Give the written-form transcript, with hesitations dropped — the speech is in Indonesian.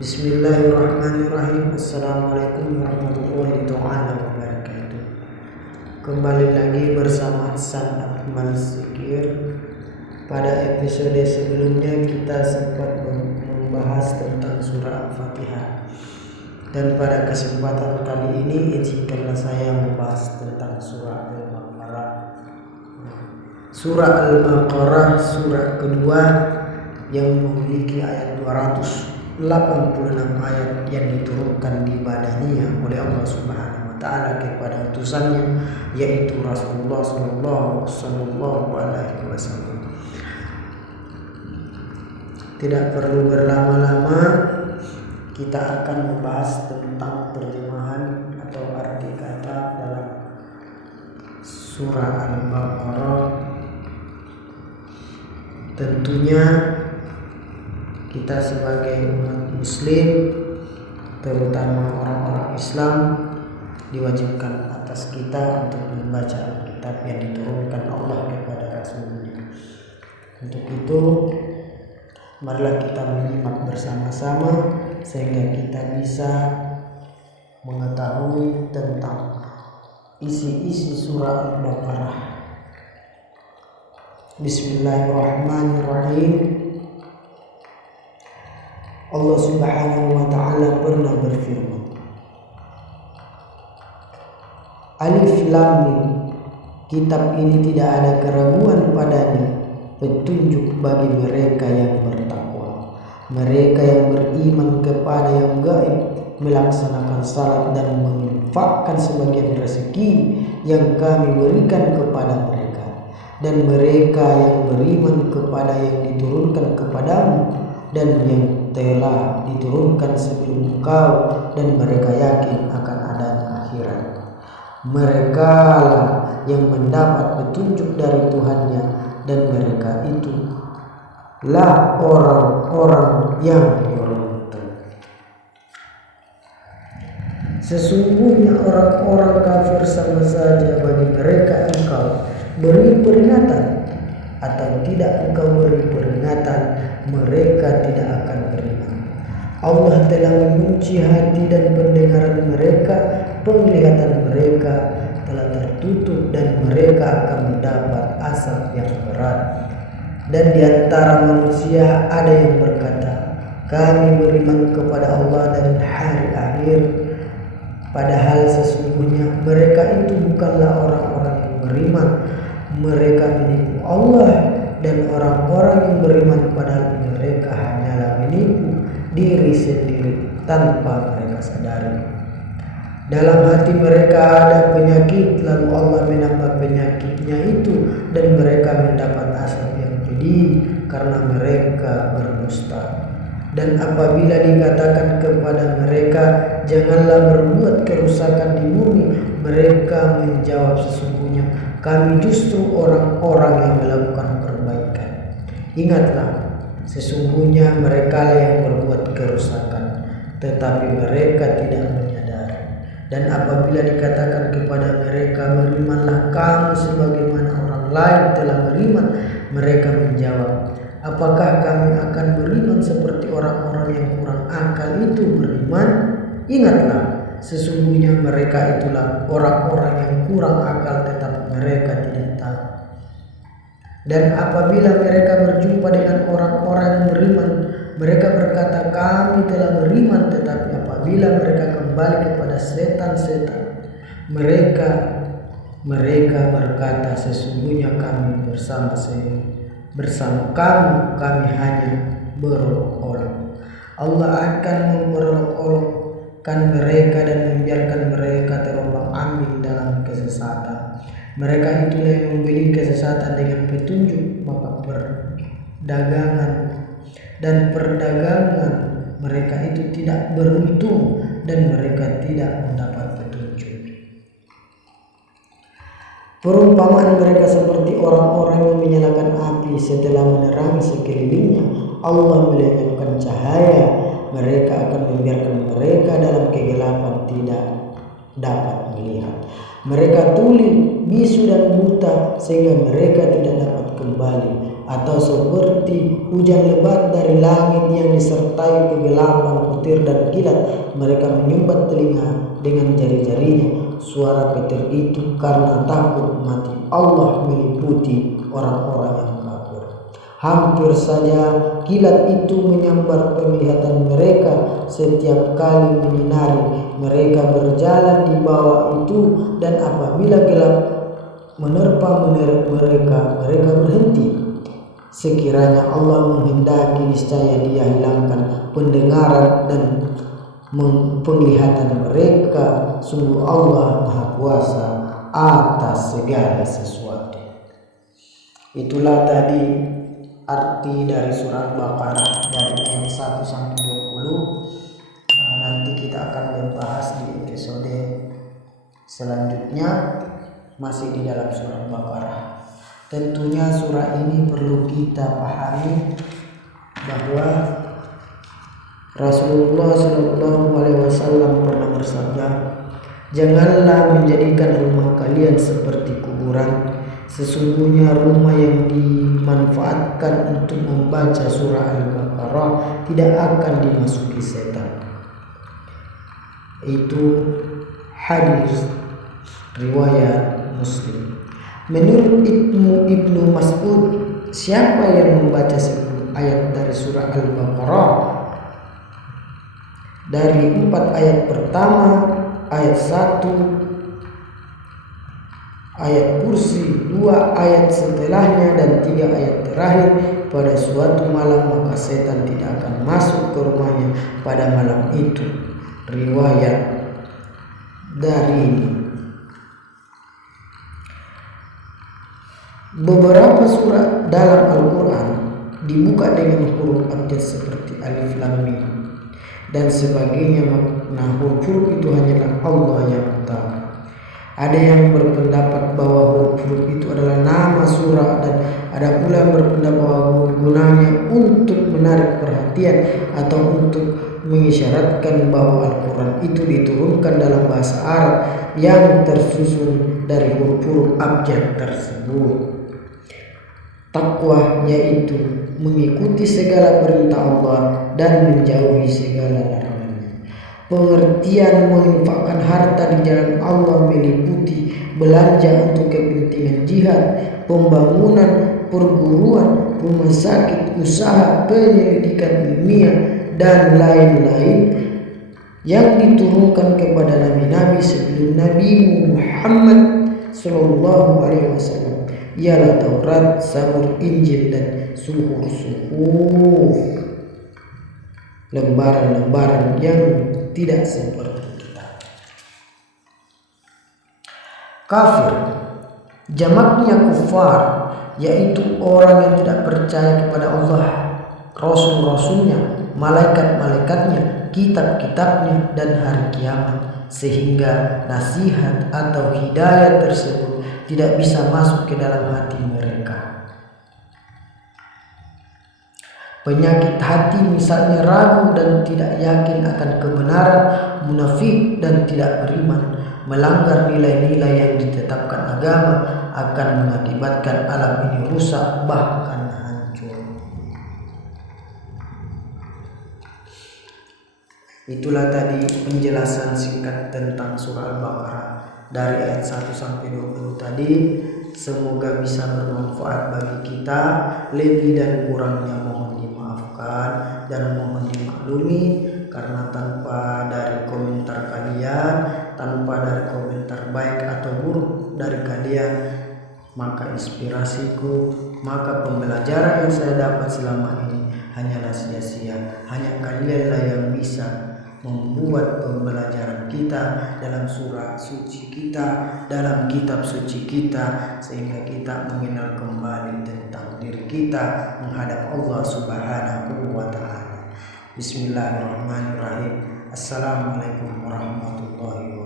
Bismillahirrahmanirrahim. Assalamualaikum warahmatullahi wabarakatuh. Kembali lagi bersama Hasan Akmal Sikir. Pada episode sebelumnya kita sempat membahas tentang surah Al-Fatihah. Dan pada kesempatan kali ini izinkanlah saya membahas tentang surah Al-Baqarah. Surah Al-Baqarah surah kedua yang memiliki ayat 286 ayat yang diturunkan di Madaniyah oleh Allah Subhanahu wa taala kepada utusannya yaitu Rasulullah sallallahu alaihi wasallam. Tidak perlu berlama-lama, kita akan membahas tentang terjemahan atau arti kata dalam surah Al-Baqarah. Tentunya kita sebagai umat muslim, terutama orang-orang Islam, diwajibkan atas kita untuk membaca Alkitab yang diturunkan Allah kepada Rasulnya. Untuk itu, marilah kita menyimak bersama-sama sehingga kita bisa mengetahui tentang isi-isi surah Al-Baqarah. Bismillahirrahmanirrahim. Allah Subhanahu wa taala pernah berfirman, Alif Lam Mim, kitab ini tidak ada keraguan padanya, petunjuk bagi mereka yang bertakwa, mereka yang beriman kepada yang gaib, melaksanakan salat dan menginfakkan sebagian rezeki yang kami berikan kepada mereka, dan mereka yang beriman kepada yang diturunkan kepadamu dan yang telah diturunkan sebelum engkau, dan mereka yakin akan adanya akhirat. Mereka lah yang mendapat petunjuk dari Tuhannya, dan mereka itu lah orang-orang yang beruntung. Sesungguhnya orang-orang kafir sama saja bagi mereka engkau beri peringatan atau tidak engkau beri peringatan, mereka tidak akan beriman. Allah telah mengunci hati dan pendengaran mereka, penglihatan mereka telah tertutup, dan mereka akan mendapat azab yang berat. Dan di antara manusia ada yang berkata, kami beriman kepada Allah dan hari akhir, padahal sesungguhnya mereka itu bukanlah orang-orang yang beriman. Mereka menipu Allah dan orang-orang yang beriman, padahal mereka hanyalah menipu diri sendiri tanpa mereka sadari. Dalam hati mereka ada penyakit, lalu Allah menambah penyakitnya itu, dan mereka mendapat azab yang pedih karena mereka berdusta. Dan apabila dikatakan kepada mereka, janganlah berbuat kerusakan di bumi, mereka menjawab, sesungguhnya kami justru orang-orang yang melakukan perbaikan. Ingatlah, sesungguhnya mereka yang berbuat kerusakan, tetapi mereka tidak menyadari. Dan apabila dikatakan kepada mereka, berimanlah kamu sebagaimana orang lain telah beriman, mereka menjawab, apakah kami akan beriman seperti orang-orang yang kurang akal itu beriman? Ingatlah, sesungguhnya mereka itulah orang-orang yang kurang akal, tetapi mereka tidak tahu. Dan apabila mereka berjumpa dengan orang-orang yang beriman, mereka berkata, kami telah beriman. Tetapi apabila mereka kembali kepada setan-setan, mereka berkata, sesungguhnya kami bersama kamu, kami hanya berolok-olok. Allah akan memperolok-olokkan mereka dan membiarkan mereka terombang-ambing dalam kesesatan. Mereka itulah yang membeli kesesatan dengan petunjuk, maka perdagangan mereka itu tidak beruntung, dan mereka tidak mendapat petunjuk. Perumpamaan mereka seperti orang-orang yang menyalakan api setelah menerangi sekelilingnya. Allah melenyapkan cahaya, mereka akan membiarkan mereka dalam kegelapan, tidak dapat melihat. Mereka tuli, bisu dan buta, sehingga mereka tidak dapat kembali. atau seperti hujan lebat dari langit yang disertai kegelapan, petir dan kilat. Mereka menyumbat telinga dengan jari-jarinya. Suara petir itu karena takut mati Allah meliputi orang-orang yang kafir. Hampir saja kilat itu menyambar penglihatan mereka setiap kali menyinari. Mereka berjalan di bawah itu, dan apabila gelap menerpa mereka berhenti. Sekiranya Allah menghendaki, niscaya Dia hilangkan pendengaran dan penglihatan mereka. Sungguh Allah Maha Kuasa atas segala sesuatu. Itulah tadi arti dari surah Al-Baqarah dari ayat 1 sampai 20. Nanti kita akan membahas di episode selanjutnya masih di dalam surah Al-Baqarah. Tentunya surah ini perlu kita pahami bahwa Rasulullah SAW pernah bersabda, "Janganlah menjadikan rumah kalian seperti kuburan. Sesungguhnya rumah yang dimanfaatkan untuk membaca surah Al-Baqarah tidak akan dimasuki setan." Itu hadis riwayat Muslim. Menurut Ibnu Mas'ud, siapa yang membaca 10 ayat dari surah Al-Baqarah dari 4 ayat pertama, ayat 1, ayat kursi, 2 ayat setelahnya, dan 3 ayat terakhir pada suatu malam, maka setan tidak akan masuk ke rumahnya pada malam itu. Riwayat dari beberapa surah dalam Al-Quran dibuka dengan huruf abjad seperti alif, lam, mim dan sebagainya. Makna huruf itu hanyalah Allah yang tahu. Ada yang berpendapat bahwa huruf itu adalah nama surah, dan ada pula yang berpendapat bahwa gunanya untuk menarik perhatian atau untuk mengisyaratkan bahwa Al-Quran itu diturunkan dalam bahasa Arab yang tersusun dari huruf-huruf abjad tersebut. Takwa yaitu mengikuti segala perintah Allah dan menjauhi segala larangannya. Pengertian menginfakkan harta di jalan Allah meliputi belanja untuk kepentingan jihad, pembangunan perguruan, rumah sakit, usaha penyelidikan ilmiah, dan lain-lain yang diturunkan kepada nabi-nabi sebelum Nabi Muhammad SAW, ialah Taurat, Zabur, Injil, dan suhuf, lembaran-lembaran yang tidak seperti kita. Kafir jamaknya kufar, yaitu orang yang tidak percaya kepada Allah, Rasul-Rasulnya, malaikat-malaikatnya, kitab-kitabnya, dan hari kiamat, sehingga nasihat atau hidayah tersebut tidak bisa masuk ke dalam hati mereka. Penyakit hati misalnya ragu dan tidak yakin akan kebenaran, munafik dan tidak beriman, melanggar nilai-nilai yang ditetapkan agama, akan mengakibatkan alam ini rusak bahkan hancur. Itulah tadi penjelasan singkat tentang surah Al-Baqarah dari ayat 1 sampai 20 tadi. Semoga bisa bermanfaat bagi kita. Lebih dan kurangnya mohon dimaafkan dan mohon dimaklumi, karena tanpa dari komentar kalian, tanpa dari komentar baik atau buruk dari kalian, maka inspirasiku, maka pembelajaran yang saya dapat selama ini hanyalah sia-sia. Hanya kalianlah yang bisa membuat pembelajaran kita dalam surah suci kita, dalam kitab suci kita, sehingga kita mengenal kembali tentang diri kita menghadap Allah Subhanahu wa Ta'ala. Bismillahirrahmanirrahim. Assalamualaikum warahmatullahi wabarakatuh.